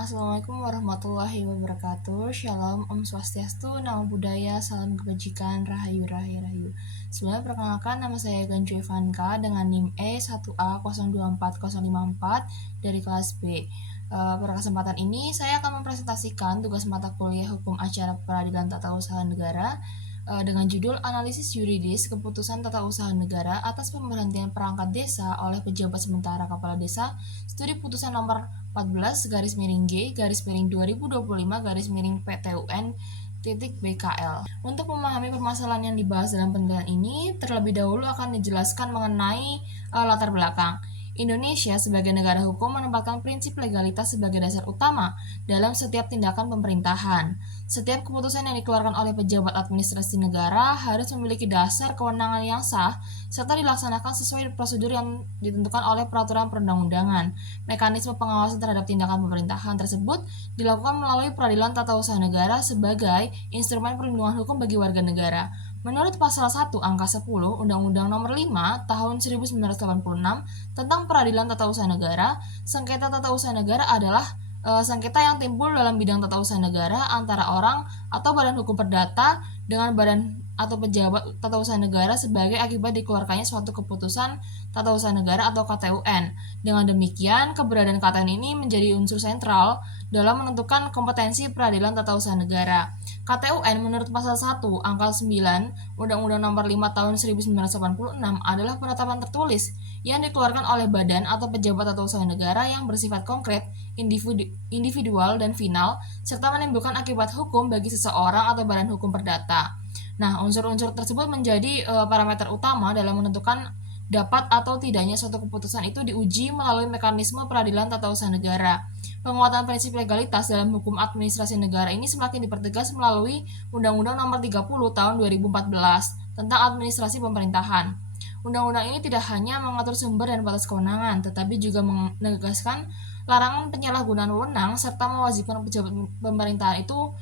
Assalamualaikum warahmatullahi wabarakatuh. Shalom, Om Swastiastu, Namo Buddhaya, Salam Kebajikan, Rahayu Rahayu Rahayu. Sebelumnya perkenalkan, nama saya Ganju Evanka dengan NIM E1A024054 dari kelas B. Pada kesempatan ini saya akan mempresentasikan tugas mata kuliah Hukum Acara Peradilan Tata Usaha Negara dengan judul Analisis Yuridis Keputusan Tata Usaha Negara atas pemberhentian perangkat desa oleh pejabat sementara kepala desa, studi putusan nomor 14 garis miring G garis miring 2025 garis miring PTUN BKL. Untuk memahami permasalahan yang dibahas dalam penilaian ini, terlebih dahulu akan dijelaskan mengenai latar belakang. Indonesia sebagai negara hukum menempatkan prinsip legalitas sebagai dasar utama dalam setiap tindakan pemerintahan. Setiap keputusan yang dikeluarkan oleh pejabat administrasi negara harus memiliki dasar kewenangan yang sah serta dilaksanakan sesuai prosedur yang ditentukan oleh peraturan perundang-undangan. Mekanisme pengawasan terhadap tindakan pemerintahan tersebut dilakukan melalui Peradilan Tata Usaha Negara sebagai instrumen perlindungan hukum bagi warga negara. Menurut Pasal 1 Angka 10 Undang-Undang Nomor 5 Tahun 1986 tentang Peradilan Tata Usaha Negara, sengketa tata usaha negara adalah sengketa yang timbul dalam bidang tata usaha negara antara orang atau badan hukum perdata dengan badan atau pejabat tata usaha negara sebagai akibat dikeluarkannya suatu keputusan tata usaha negara atau KTUN. Dengan demikian, keberadaan KTUN ini menjadi unsur sentral dalam menentukan kompetensi peradilan tata usaha negara. KTUN menurut Pasal 1 Angka 9 Undang-Undang Nomor 5 Tahun 1986 adalah penetapan tertulis yang dikeluarkan oleh badan atau pejabat tata usaha negara yang bersifat konkret, individual dan final, serta menimbulkan akibat hukum bagi seseorang atau badan hukum perdata. Nah, unsur-unsur tersebut menjadi parameter utama dalam menentukan dapat atau tidaknya suatu keputusan itu diuji melalui mekanisme peradilan tata usaha negara. Penguatan prinsip legalitas dalam hukum administrasi negara ini semakin dipertegas melalui Undang-Undang Nomor 30 Tahun 2014 tentang administrasi pemerintahan. Undang-undang ini tidak hanya mengatur sumber dan batas kewenangan, tetapi juga menegaskan larangan penyalahgunaan wewenang serta mewajibkan pejabat pemerintahan itu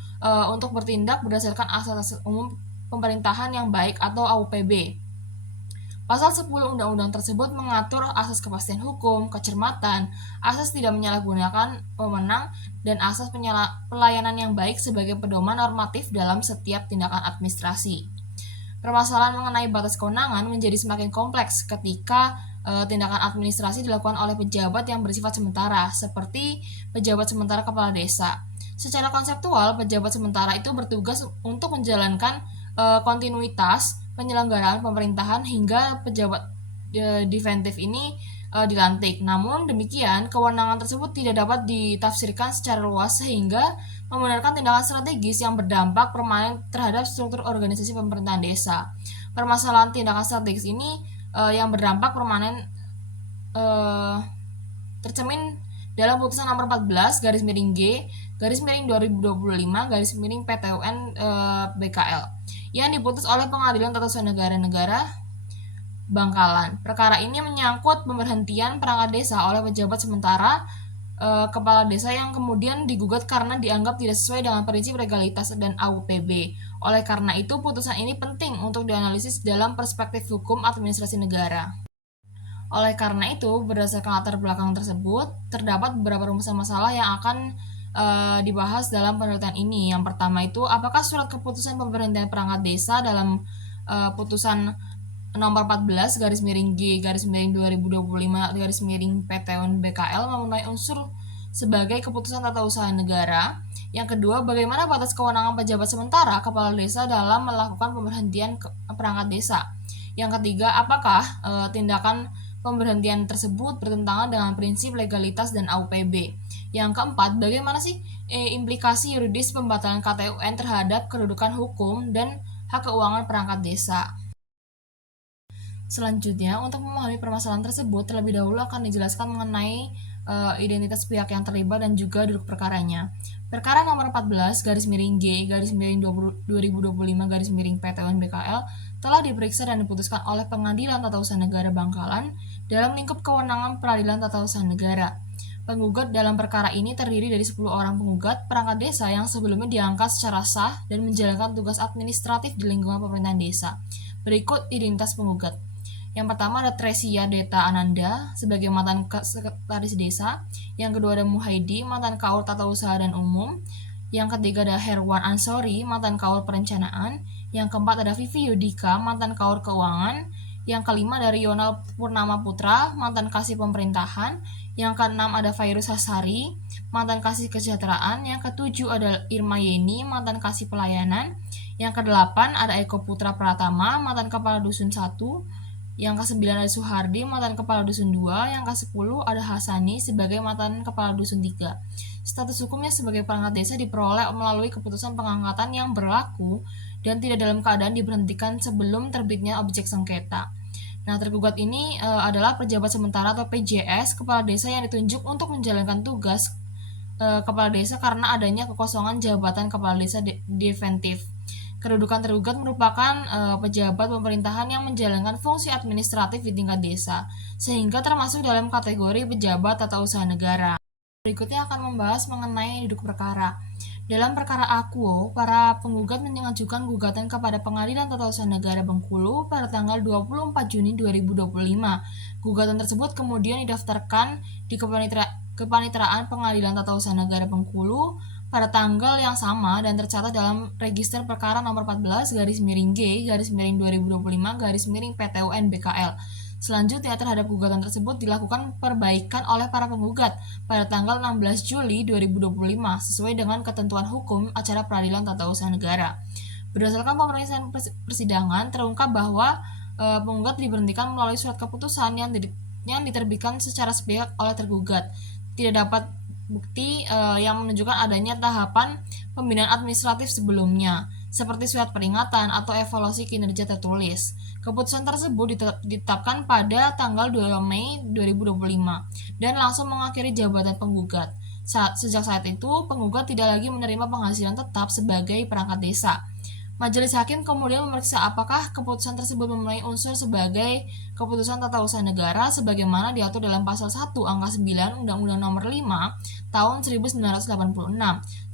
untuk bertindak berdasarkan asas umum pemerintahan yang baik atau AUPB. Pasal 10 undang-undang tersebut mengatur asas kepastian hukum, kecermatan, asas tidak menyalahgunakan wewenang, dan asas pelayanan yang baik sebagai pedoman normatif dalam setiap tindakan administrasi. Permasalahan mengenai batas kewenangan menjadi semakin kompleks ketika tindakan administrasi dilakukan oleh pejabat yang bersifat sementara, seperti pejabat sementara kepala desa. Secara konseptual, pejabat sementara itu bertugas untuk menjalankan kontinuitas penyelenggaraan pemerintahan hingga pejabat definitif ini dilantik. Namun demikian, kewenangan tersebut tidak dapat ditafsirkan secara luas sehingga membenarkan tindakan strategis yang berdampak permanen terhadap struktur organisasi pemerintahan desa. Permasalahan tindakan strategis ini yang berdampak permanen tercermin dalam putusan nomor 14 garis miring G garis miring 2025 garis miring PTUN BKL yang diputus oleh Pengadilan Tata Usaha Negara Bangkalan. Perkara ini menyangkut pemberhentian perangkat desa oleh pejabat sementara kepala desa yang kemudian digugat karena dianggap tidak sesuai dengan prinsip legalitas dan AUPB. Oleh karena itu, putusan ini penting untuk dianalisis dalam perspektif hukum administrasi negara. Oleh karena itu, berdasarkan latar belakang tersebut, terdapat beberapa rumusan masalah yang akan dibahas dalam penelitian ini. Yang pertama itu, apakah surat keputusan pemberhentian perangkat desa dalam putusan nomor 14 garis miring G garis miring 2025 garis miring PTUN BKL memenuhi unsur sebagai keputusan tata usaha negara. Yang kedua, bagaimana batas kewenangan pejabat sementara kepala desa dalam melakukan pemberhentian perangkat desa. Yang ketiga, apakah tindakan pemberhentian tersebut bertentangan dengan prinsip legalitas dan AUPB. Yang keempat, bagaimana sih implikasi yuridis pembatalan KTUN terhadap kedudukan hukum dan hak keuangan perangkat desa. Selanjutnya, untuk memahami permasalahan tersebut, terlebih dahulu akan dijelaskan mengenai identitas pihak yang terlibat dan juga duduk perkaranya. Perkara nomor 14 garis miring G garis miring 2025 garis miring PTUN BKL telah diperiksa dan diputuskan oleh Pengadilan Tata Usaha Negara Bangkalan dalam lingkup kewenangan Peradilan Tata Usaha Negara. Penggugat dalam perkara ini terdiri dari 10 orang penggugat perangkat desa yang sebelumnya diangkat secara sah dan menjalankan tugas administratif di lingkungan pemerintahan desa. Berikut identitas penggugat. Yang pertama ada Tresia Deta Ananda sebagai mantan sekretaris desa. Yang kedua ada Muhaidi, mantan kaur tata usaha dan umum. Yang ketiga ada Herwan Ansori, mantan kaur perencanaan. Yang keempat ada Vivi Yudika, mantan kaur keuangan. Yang kelima dari Yonal Purnama Putra, mantan kasih pemerintahan. Yang keenam ada Virus Hasari, mantan kasih kesejahteraan. Yang ketujuh ada Irma Yeni, mantan kasih pelayanan. Yang kedelapan ada Eko Putra Pratama, mantan kepala dusun 1. Yang ke-9 ada Suhardi, mantan kepala dusun 2. Yang ke-10 ada Hasani sebagai mantan kepala dusun 3. Status hukumnya sebagai perangkat desa diperoleh melalui keputusan pengangkatan yang berlaku dan tidak dalam keadaan diberhentikan sebelum terbitnya objek sengketa. Nah, tergugat ini adalah pejabat sementara atau PJS kepala desa yang ditunjuk untuk menjalankan tugas kepala desa karena adanya kekosongan jabatan kepala desa definitif. Kedudukan tergugat merupakan pejabat pemerintahan yang menjalankan fungsi administratif di tingkat desa, sehingga termasuk dalam kategori pejabat tata usaha negara. Berikutnya akan membahas mengenai duduk perkara. Dalam perkara Akuo, para penggugat mengajukan gugatan kepada Pengadilan Tata Usaha Negara Bengkulu pada tanggal 24 Juni 2025. Gugatan tersebut kemudian didaftarkan di Kepaniteraan Pengadilan Tata Usaha Negara Bengkulu pada tanggal yang sama dan tercatat dalam Register Perkara nomor 14 _G _2025 _PTUN BKL. Selanjutnya terhadap gugatan tersebut dilakukan perbaikan oleh para penggugat pada tanggal 16 Juli 2025 sesuai dengan ketentuan hukum acara Peradilan Tata Usaha Negara. Berdasarkan pemeriksaan persidangan terungkap bahwa penggugat diberhentikan melalui surat keputusan yang diterbitkan secara sepihak oleh tergugat. Tidak dapat bukti yang menunjukkan adanya tahapan pembinaan administratif sebelumnya, seperti surat peringatan atau evaluasi kinerja tertulis. Keputusan tersebut ditetapkan pada tanggal 2 Mei 2025 dan langsung mengakhiri jabatan penggugat. Sejak saat itu, penggugat tidak lagi menerima penghasilan tetap sebagai perangkat desa. Majelis Hakim kemudian memeriksa apakah keputusan tersebut memenuhi unsur sebagai keputusan tata usaha negara sebagaimana diatur dalam pasal 1 angka 9 Undang-Undang Nomor 5 Tahun 1986.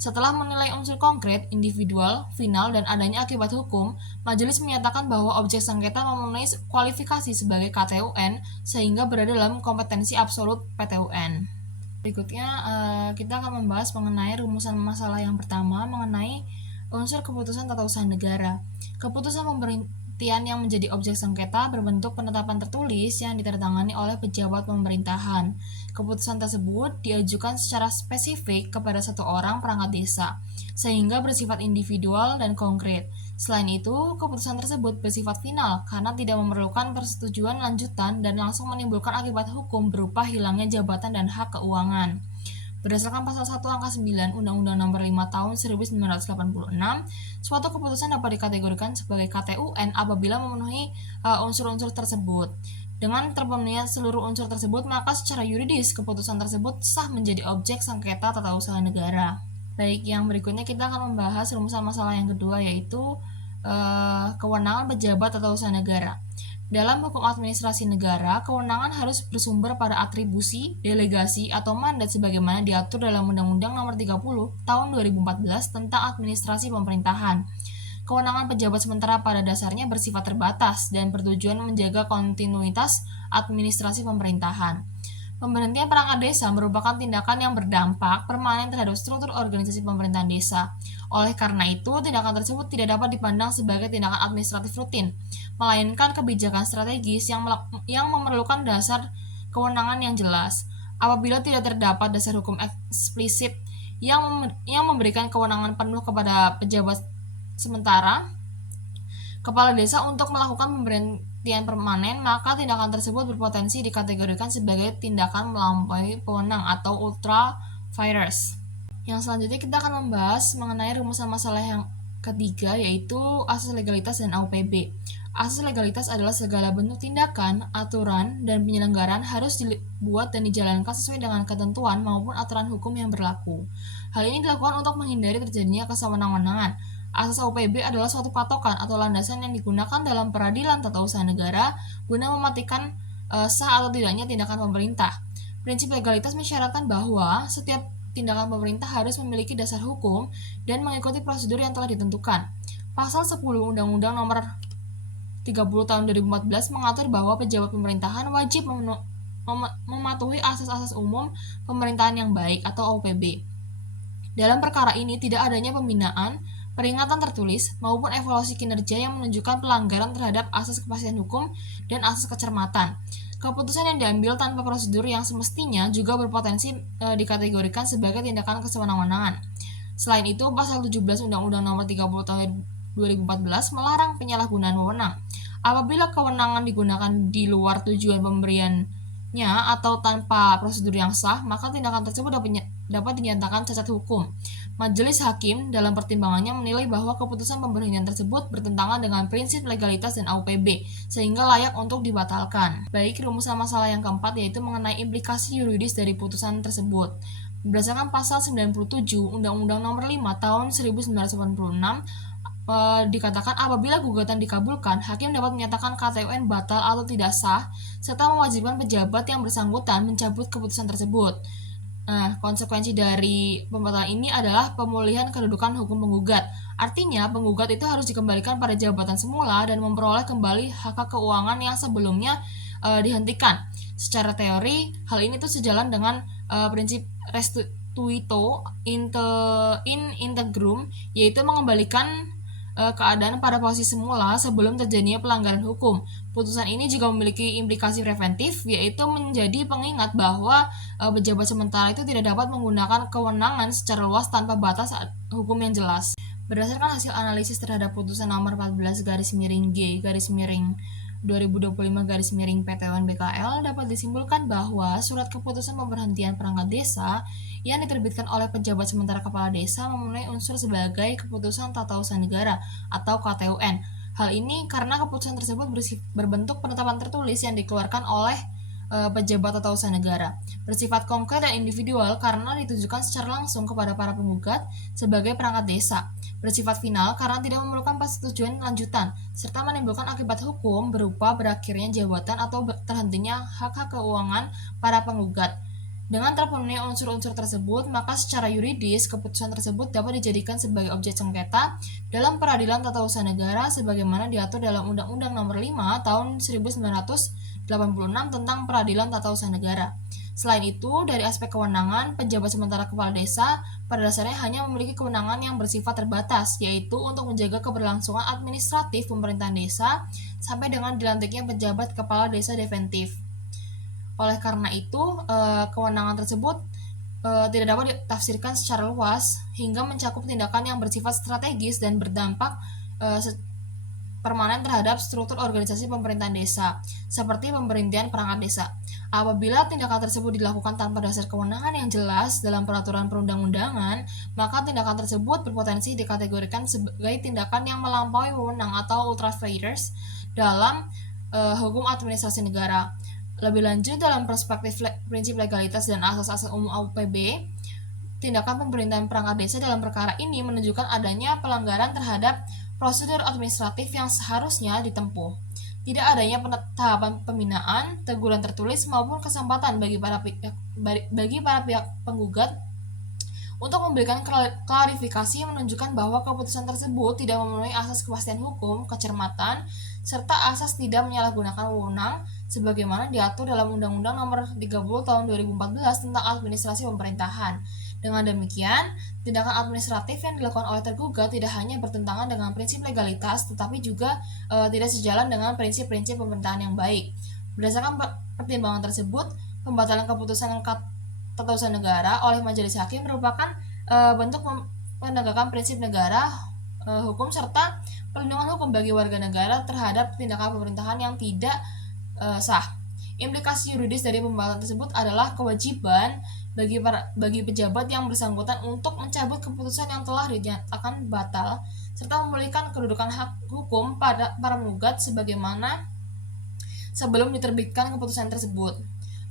Setelah menilai unsur konkret, individual, final, dan adanya akibat hukum, majelis menyatakan bahwa objek sengketa memenuhi kualifikasi sebagai KTUN sehingga berada dalam kompetensi absolut PTUN. Berikutnya kita akan membahas mengenai rumusan masalah yang pertama mengenai unsur keputusan tata usaha negara. Keputusan pemberhentian yang menjadi objek sengketa berbentuk penetapan tertulis yang ditandatangani oleh pejabat pemerintahan. Keputusan tersebut diajukan secara spesifik kepada satu orang perangkat desa, sehingga bersifat individual dan konkret. Selain itu, keputusan tersebut bersifat final karena tidak memerlukan persetujuan lanjutan dan langsung menimbulkan akibat hukum berupa hilangnya jabatan dan hak keuangan. Berdasarkan pasal 1 angka 9 Undang-Undang Nomor 5 Tahun 1986, suatu keputusan dapat dikategorikan sebagai KTUN apabila memenuhi unsur-unsur tersebut. Dengan terpenuhinya seluruh unsur tersebut, maka secara yuridis keputusan tersebut sah menjadi objek sengketa tata usaha negara. Baik, yang berikutnya kita akan membahas rumusan masalah yang kedua, yaitu kewenangan pejabat tata usaha negara. Dalam hukum administrasi negara, kewenangan harus bersumber pada atribusi, delegasi, atau mandat sebagaimana diatur dalam Undang-Undang Nomor 30 Tahun 2014 tentang Administrasi Pemerintahan. Kewenangan pejabat sementara pada dasarnya bersifat terbatas dan bertujuan menjaga kontinuitas administrasi pemerintahan. Pemberhentian perangkat desa merupakan tindakan yang berdampak permanen terhadap struktur organisasi pemerintahan desa. Oleh karena itu, tindakan tersebut tidak dapat dipandang sebagai tindakan administratif rutin, melainkan kebijakan strategis yang memerlukan dasar kewenangan yang jelas. Apabila tidak terdapat dasar hukum eksplisit yang memberikan kewenangan penuh kepada pejabat sementara kepala desa untuk melakukan pemberhentian permanen, maka tindakan tersebut berpotensi dikategorikan sebagai tindakan melampaui wewenang atau ultra vires. Yang selanjutnya kita akan membahas mengenai rumusan masalah yang ketiga, yaitu asas legalitas dan AUPB. Asas legalitas adalah segala bentuk tindakan, aturan, dan penyelenggaraan harus dibuat dan dijalankan sesuai dengan ketentuan maupun aturan hukum yang berlaku. Hal ini dilakukan untuk menghindari terjadinya kesewenang-wenangan. Asas AUPB adalah suatu patokan atau landasan yang digunakan dalam peradilan tata usaha negara guna memastikan sah atau tidaknya tindakan pemerintah. Prinsip legalitas mensyaratkan bahwa setiap tindakan pemerintah harus memiliki dasar hukum dan mengikuti prosedur yang telah ditentukan. Pasal 10 Undang-Undang Nomor 30 tahun 2014 mengatur bahwa pejabat pemerintahan wajib mematuhi asas-asas umum pemerintahan yang baik atau OPB. Dalam perkara ini tidak adanya pembinaan, peringatan tertulis, maupun evaluasi kinerja yang menunjukkan pelanggaran terhadap asas kepastian hukum dan asas kecermatan. Keputusan yang diambil tanpa prosedur yang semestinya juga berpotensi dikategorikan sebagai tindakan kesewenang-wenangan. Selain itu, pasal 17 Undang-Undang Nomor 30 Tahun 2014 melarang penyalahgunaan wewenang. Apabila kewenangan digunakan di luar tujuan pemberiannya atau tanpa prosedur yang sah, maka tindakan tersebut dapat dinyatakan cacat hukum. Majelis Hakim dalam pertimbangannya menilai bahwa keputusan pemberhentian tersebut bertentangan dengan prinsip legalitas dan AUPB, sehingga layak untuk dibatalkan. Baik, rumusan masalah yang keempat yaitu mengenai implikasi yuridis dari putusan tersebut. Berdasarkan pasal 97 Undang-Undang Nomor 5 Tahun 1986, dikatakan apabila gugatan dikabulkan, hakim dapat menyatakan KTUN batal atau tidak sah, serta mewajibkan pejabat yang bersangkutan mencabut keputusan tersebut. Nah, konsekuensi dari pembatalan ini adalah pemulihan kedudukan hukum penggugat. Artinya, penggugat itu harus dikembalikan pada jabatan semula dan memperoleh kembali hak keuangan yang sebelumnya dihentikan. Secara teori, hal ini tuh sejalan dengan prinsip restitutio in integrum, yaitu mengembalikan keadaan pada posisi semula sebelum terjadinya pelanggaran hukum. Putusan ini juga memiliki implikasi preventif, yaitu menjadi pengingat bahwa pejabat sementara itu tidak dapat menggunakan kewenangan secara luas tanpa batas hukum yang jelas. Berdasarkan hasil analisis terhadap putusan nomor 14 garis miring G garis miring 2025 garis miring PTUN BKL dapat disimpulkan bahwa surat keputusan pemberhentian perangkat desa yang diterbitkan oleh pejabat sementara kepala desa memenuhi unsur sebagai keputusan tata usaha negara atau KTUN. Hal ini karena keputusan tersebut berbentuk penetapan tertulis yang dikeluarkan oleh pejabat tata usaha negara, bersifat konkret dan individual karena ditujukan secara langsung kepada para penggugat sebagai perangkat desa, bersifat final karena tidak memerlukan persetujuan lanjutan, serta menimbulkan akibat hukum berupa berakhirnya jabatan atau terhentinya hak-hak keuangan para penggugat. Dengan terpenuhi unsur-unsur tersebut, maka secara yuridis keputusan tersebut dapat dijadikan sebagai objek sengketa dalam peradilan tata usaha negara sebagaimana diatur dalam Undang-Undang Nomor 5 Tahun 1986 tentang Peradilan Tata Usaha Negara. Selain itu, dari aspek kewenangan, pejabat sementara kepala desa pada dasarnya hanya memiliki kewenangan yang bersifat terbatas, yaitu untuk menjaga keberlangsungan administratif pemerintahan desa sampai dengan dilantiknya pejabat kepala desa definitif. Oleh karena itu, kewenangan tersebut tidak dapat ditafsirkan secara luas hingga mencakup tindakan yang bersifat strategis dan berdampak permanen terhadap struktur organisasi pemerintahan desa, seperti pemberhentian perangkat desa. Apabila tindakan tersebut dilakukan tanpa dasar kewenangan yang jelas dalam peraturan perundang-undangan, maka tindakan tersebut berpotensi dikategorikan sebagai tindakan yang melampaui wewenang atau ultra vires dalam hukum administrasi negara. Lebih lanjut, dalam perspektif prinsip legalitas dan asas-asas umum AUPB, tindakan pemerintahan perangkat desa dalam perkara ini menunjukkan adanya pelanggaran terhadap prosedur administratif yang seharusnya ditempuh. Tidak adanya tahapan pembinaan, teguran tertulis maupun kesempatan bagi para pihak penggugat untuk memberikan klarifikasi yang menunjukkan bahwa keputusan tersebut tidak memenuhi asas kepastian hukum, kecermatan, serta asas tidak menyalahgunakan wewenang sebagaimana diatur dalam Undang-Undang Nomor 30 Tahun 2014 tentang Administrasi Pemerintahan. Dengan demikian, tindakan administratif yang dilakukan oleh tergugat tidak hanya bertentangan dengan prinsip legalitas, tetapi juga tidak sejalan dengan prinsip-prinsip pemerintahan yang baik. Berdasarkan pertimbangan tersebut, pembatalan keputusan tata usaha negara oleh majelis hakim merupakan bentuk penegakan prinsip negara, hukum serta perlindungan hukum bagi warga negara terhadap tindakan pemerintahan yang tidak sah. Implikasi yuridis dari pembatalan tersebut adalah kewajiban bagi pejabat yang bersangkutan untuk mencabut keputusan yang telah dinyatakan batal serta memulihkan kedudukan hak hukum pada para penggugat sebagaimana sebelum diterbitkan keputusan tersebut.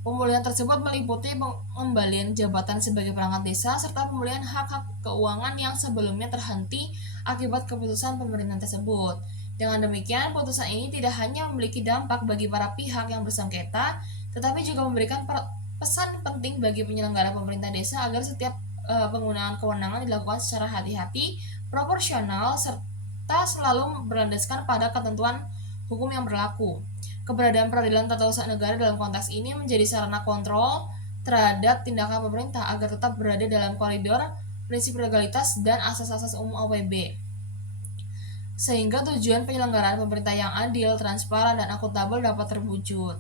Pemulihan tersebut meliputi pengembalian jabatan sebagai perangkat desa serta pemulihan hak-hak keuangan yang sebelumnya terhenti akibat keputusan pemerintahan tersebut. Dengan demikian, putusan ini tidak hanya memiliki dampak bagi para pihak yang bersengketa, tetapi juga memberikan pesan penting bagi penyelenggara pemerintah desa agar setiap penggunaan kewenangan dilakukan secara hati-hati, proporsional, serta selalu berlandaskan pada ketentuan hukum yang berlaku. Keberadaan peradilan tata usaha negara dalam konteks ini menjadi sarana kontrol terhadap tindakan pemerintah agar tetap berada dalam koridor prinsip legalitas dan asas-asas umum APB, sehingga tujuan penyelenggaraan pemerintah yang adil, transparan, dan akuntabel dapat terwujud.